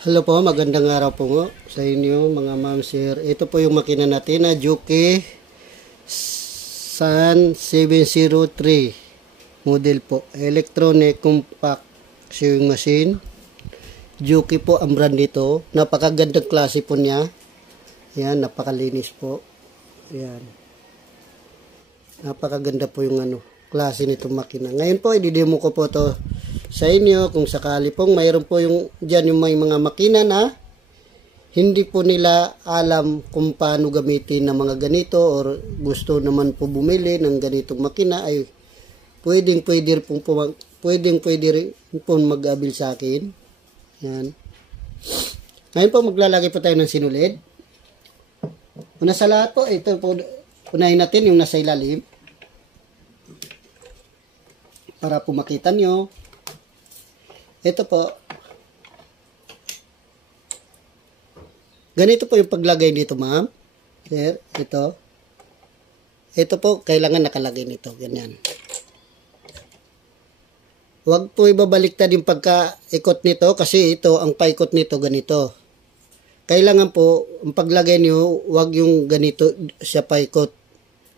Hello po, magandang araw po sa inyo mga ma'am sir. Ito po yung makina natin na Juki Sun 703 model po. Electronic compact sewing machine. Juki po ang brand nito. Napakagandang klase po niya. Yan, napakalinis po. Yan. Napakaganda po yung klase nitong makina. Ngayon po, i-demo ko po to sa inyo kung sakali pong mayroon po yung dyan yung may mga makina na hindi po nila alam kung paano gamitin ng mga ganito or gusto naman po bumili ng ganitong makina ay pwede pong mag-abil sa akin. Yan. Ngayon po maglalagay po tayo ng sinulid. Una sa lahat po, ito po, unahin natin yung nasa ilalim para po makita nyo. Ito po. Ganito po yung paglagay dito, ma'am. Sir, ito. Ito po, kailangan nakalagay nito. Ganyan. Huwag po ibabaliktad yung pagka-ikot nito kasi ito, ang paikot nito, ganito. Kailangan po, ang paglagay nyo, huwag yung ganito siya paikot.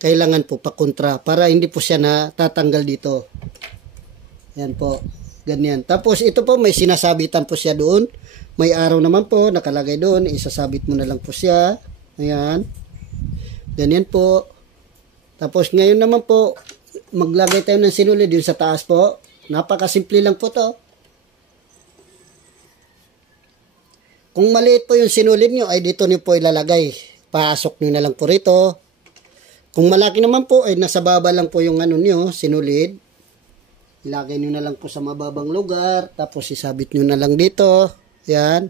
Kailangan po pakontra para hindi po siya natatanggal dito. Yan po. Ganyan. Tapos ito po may sinasabitan po siya doon. May araw naman po nakalagay doon. Isasabit mo na lang po siya. Ayan. Ganyan po. Tapos ngayon naman po maglagay tayo ng sinulid yun sa taas po. Napakasimple lang po to. Kung maliit po yung sinulid nyo ay dito nyo po ilalagay. Pasok nyo na lang po rito. Kung malaki naman po ay nasa baba lang po yung nyo sinulid. Ilagay nyo na lang po sa mababang lugar. Tapos isabit nyo na lang dito. Yan.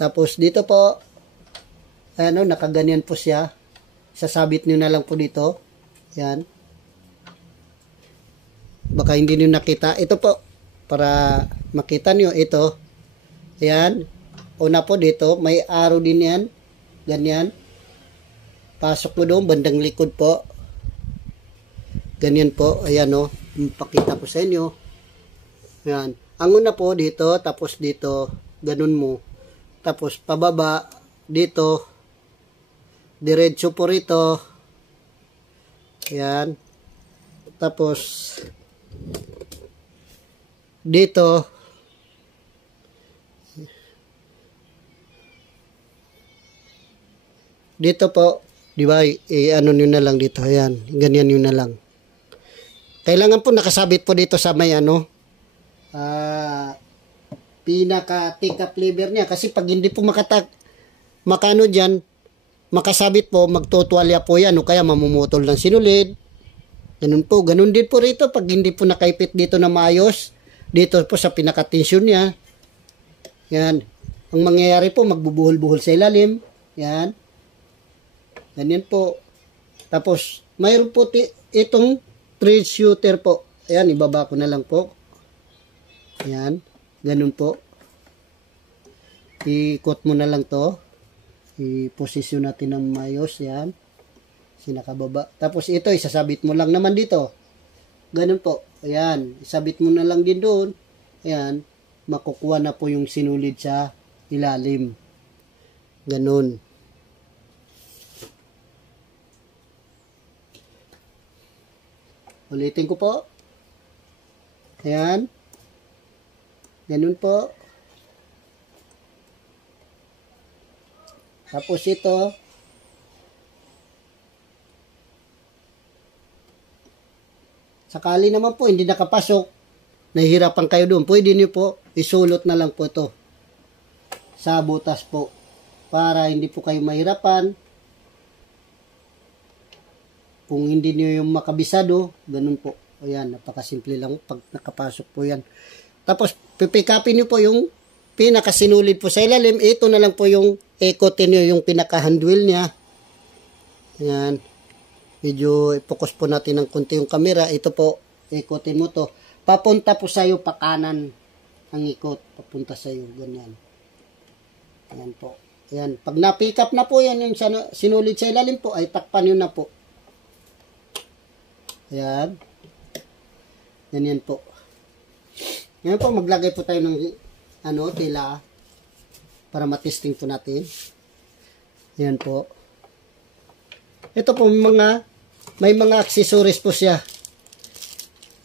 Tapos dito po. Nakaganyan po siya. Sasabit nyo na lang po dito. Yan. Baka hindi nyo nakita. Ito po. Para makita nyo. Ito. Yan. Una po dito. May arrow din yan. Ganyan. Pasok mo doon. Bandang likod po. Ganyan po. Ayan o. Pakita ko sa inyo. Yan. Ang una po dito, tapos dito, ganun mo. Tapos pababa, dito, diretso po rito. Yan. Tapos, dito, dito po, di ba, ano nyo na lang dito. Ayan. Ganyan nyo na lang. Kailangan po nakasabit po dito sa may pinaka take-up lever niya. Kasi pag hindi po makano dyan, makasabit po, magtutuwalya po yan. O kaya mamumutol ng sinulid. Ganun po. Ganun din po rito. Pag hindi po nakaipit dito na maayos, dito po sa pinaka-tension niya. Yan. Ang mangyayari po, magbubuhol-buhol sa ilalim. Yan. Ganyan po. Tapos, mayroon po itong thread shooter po. Ayan, ibaba ko na lang po. Ayan, ganun po. Ikot mo na lang to. I-posisyon natin ng mayos. Ayan. Sinakababa. Tapos ito, isasabit mo lang naman dito. Ganun po. Ayan, isabit mo na lang din doon. Ayan, makukuha na po yung sinulid sa ilalim. Ganun. Ulitin ko po. Ayan. Ganun po. Tapos ito. Sakali naman po, hindi nakapasok. Nahihirapan kayo doon. Pwede niyo po, isulot na lang po ito. Sa butas po. Para hindi po kayo mahirapan. Kung hindi niyo yung makabisado, ganun po. Ayan, napakasimple lang pag nakapasok po yan. Tapos, pipikapin niyo po yung pinakasinulid po sa ilalim. Ito na lang po yung ikotin niyo yung pinaka-handwheel niya. Ayan. Medyo focus po natin ng konti yung camera. Ito po, ikotin mo to. Papunta po sa'yo, pakanan ang ikot. Papunta sa'yo, ganyan. Ayan po. Ayan. Pag na-pick up na po yan, yung sinulid sa ilalim po, ay takpan nyo na po. Ayan. Ganyan po. Ngayon po, maglagay po tayo ng tela. para matesting po natin. Yan po. Ito po may mga accessories po siya.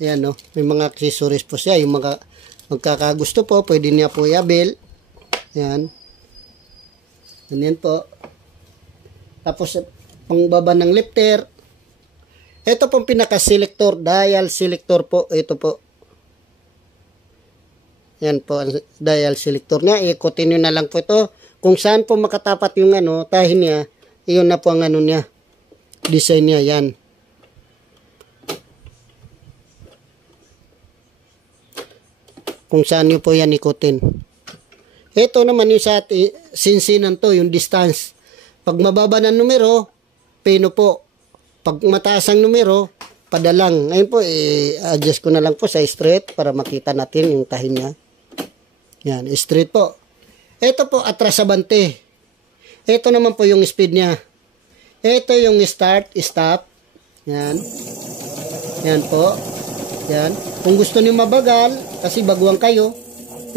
Yan no, may mga accessories po siya. Yung mga magkakagusto po, pwede niya po i-avail. Yan. Ganyan po. Tapos pangbaba ng lifter. Ito pong pinaka-selector, dial selector po. Ito po. Yan po, dial selector niya. Ikutin nyo na lang po ito. Kung saan po makatapat yung tahin niya, iyon na po ang niya. Design niya, yan. Kung saan nyo po yan ikutin. Ito naman yung sa sinsinan to, yung distance. Pag mababa ng numero, pino po. Pag mataas ang numero, padalang. Ngayon po, adjust ko na lang po sa straight para makita natin yung tahin niya. Yan, straight po. Ito po, atras abante. Ito naman po yung speed niya. Ito yung start, stop. Yan. Yan po. Yan. Kung gusto niyo mabagal, kasi baguhan kayo,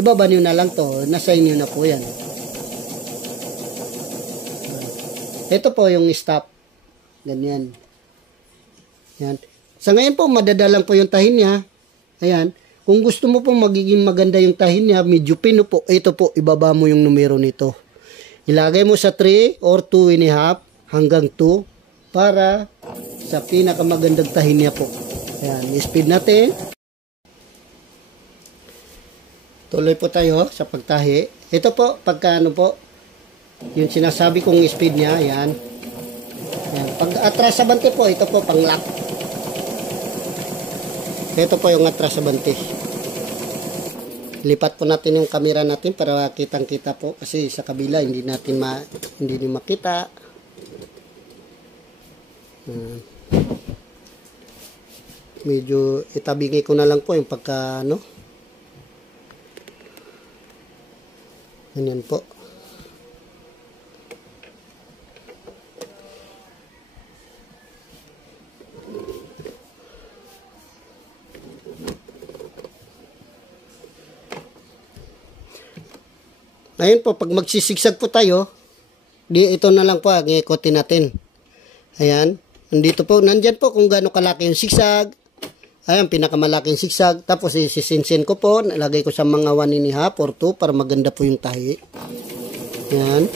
ibaba niyo na lang to. Nasa inyo na po yan. Ito po yung stop. Ganyan. Yan. Sa ngayon po, madadalang po yung tahin niya. Ayan. Kung gusto mo po magiging maganda yung tahin niya, medyo pino po, ito po, ibaba mo yung numero nito. Ilagay mo sa 3 or 2.5 hanggang 2 para sa pinakamagandang tahin niya po. Ayan. I-speed natin. Tuloy po tayo sa pagtahi. Ito po, pagka po, yung sinasabi kong speed niya, ayan. Ayan. Pag atras abante po, ito po pang lock. Ito po yung atras abante. Lipat po natin yung camera natin para kitang-kita po kasi sa kabila hindi natin makita. Medyo itabingi ko na lang po yung pagka ganyan po. Ngayon po, pag magsisigsag po tayo, ito na lang po ang ikutin natin. Ayan. Nandito po, nandyan po kung gaano kalaki yung sigsag. Ayan, pinakamalaking sigsag. Tapos isisinsin ko po, nalagay ko sa mga 1.5 or 2 para maganda po yung tahi. Ayan.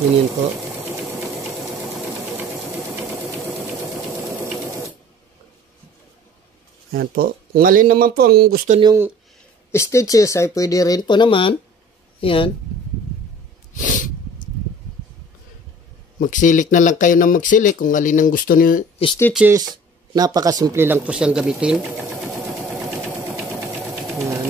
Ganyan po. Ayan po. Kung alin naman po ang gusto niyong stitches ay pwede rin po naman. Ayan. Magsilik na lang kayo na magsilik kung alin ang gusto niyo stitches. Napakasimple lang po siyang gamitin. Ayan.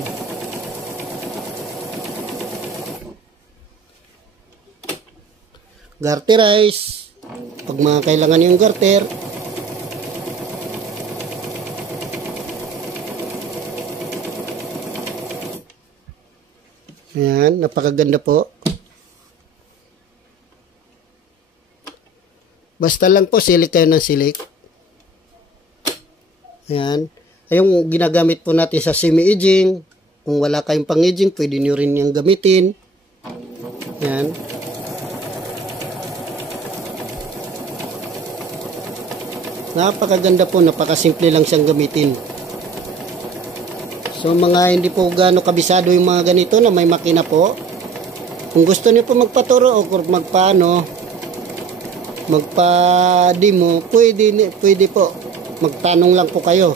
Garterize. Pag mga kailangan yung garter. Ayan, napakaganda po. Basta lang po, silik kayo ng silik. Ayan. Yung ginagamit po natin sa semi-edging. Kung wala kayong pang-edging, pwede nyo rin yung gamitin. Ayan. Napakaganda po, napakasimple lang siyang gamitin. So mga hindi po gaano kabisado yung mga ganito na may makina po. Kung gusto niyo po magpaturo o magpa-demo, pwede po. Magtanong lang po kayo.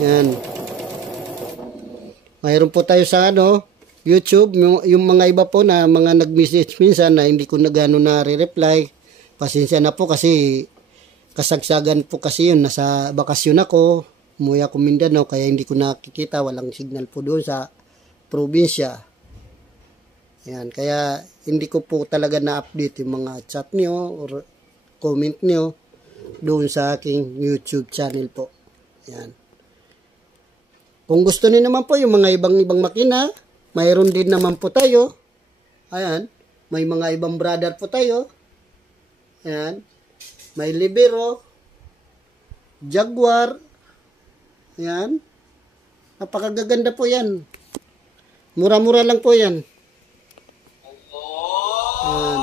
Yan. Mayroon po tayo sa YouTube, yung mga iba po na mga nag-message minsan na hindi ko na gaano na-reply. Pasensya na po kasi kasagsagan po kasi yun. Nasa bakasyon ako. Umuwi ako Mindanao kaya hindi ko nakikita, walang signal po doon sa probinsya. Yan, kaya hindi ko po talaga na-update yung mga chat niyo or comment niyo doon sa aking YouTube channel po. Yan. Kung gusto niyo naman po yung mga ibang makina, mayroon din naman po tayo. Ayan, may mga ibang brother po tayo. Ayan, may Libero, Jaguar. Ayan. Napakagaganda po yan. Mura-mura lang po yan. Yan.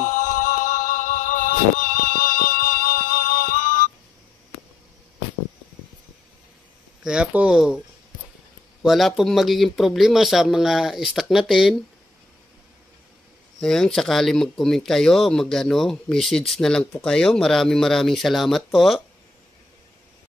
Kaya po, wala pong magiging problema sa mga stock natin. Ayan, sakali mag-comment kayo, message na lang po kayo. Maraming salamat po.